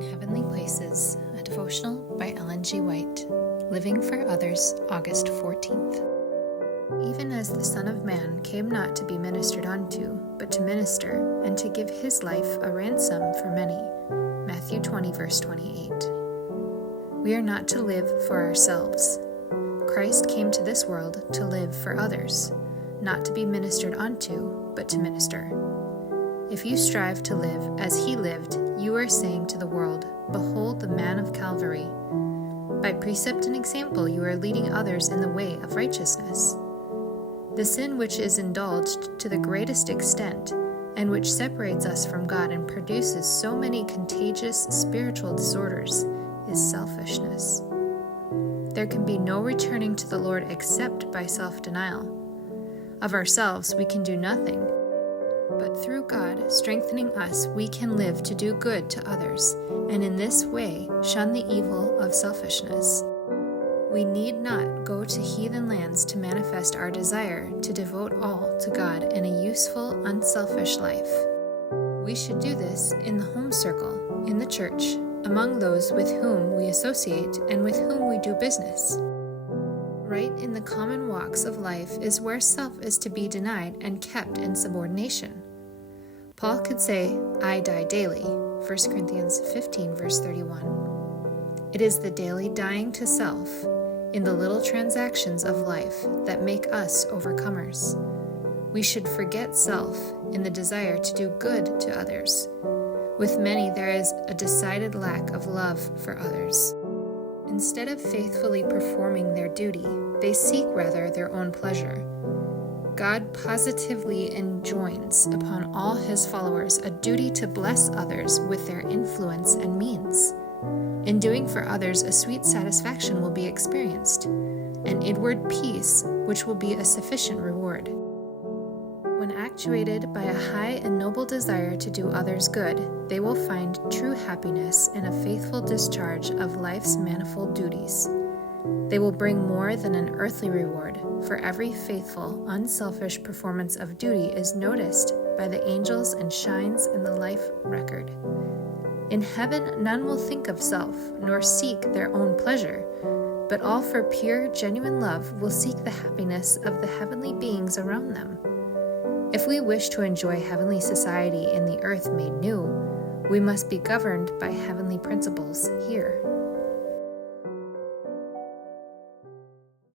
In Heavenly Places, a devotional by Ellen G. White, Living for Others, August 14th. Even as the Son of Man came not to be ministered unto, but to minister, and to give his life a ransom for many. Matthew 20, verse 28. We are not to live for ourselves. Christ came to this world to live for others, not to be ministered unto, but to minister. If you strive to live as he lived, you are saying to the world, "Behold the man of Calvary." By precept and example, you are leading others in the way of righteousness. The sin which is indulged to the greatest extent, and which separates us from God and produces so many contagious spiritual disorders, is selfishness. There can be no returning to the Lord except by self-denial. Of ourselves, we can do nothing. But through God strengthening us, we can live to do good to others, and in this way shun the evil of selfishness. We need not go to heathen lands to manifest our desire to devote all to God in a useful, unselfish life. We should do this in the home circle, in the church, among those with whom we associate and with whom we do business. Right in the common walks of life is where self is to be denied and kept in subordination. Paul could say, "I die daily," 1 Corinthians 15, verse 31. It is the daily dying to self in the little transactions of life that make us overcomers. We should forget self in the desire to do good to others. With many, there is a decided lack of love for others. Instead of faithfully performing their duty, they seek rather their own pleasure. God positively enjoins upon all his followers a duty to bless others with their influence and means. In doing for others, a sweet satisfaction will be experienced, an inward peace which will be a sufficient reward. When actuated by a high and noble desire to do others good, they will find true happiness in a faithful discharge of life's manifold duties. They will bring more than an earthly reward, for every faithful, unselfish performance of duty is noticed by the angels and shines in the life record. In heaven, none will think of self, nor seek their own pleasure, but all for pure, genuine love will seek the happiness of the heavenly beings around them. If we wish to enjoy heavenly society in the earth made new, we must be governed by heavenly principles here.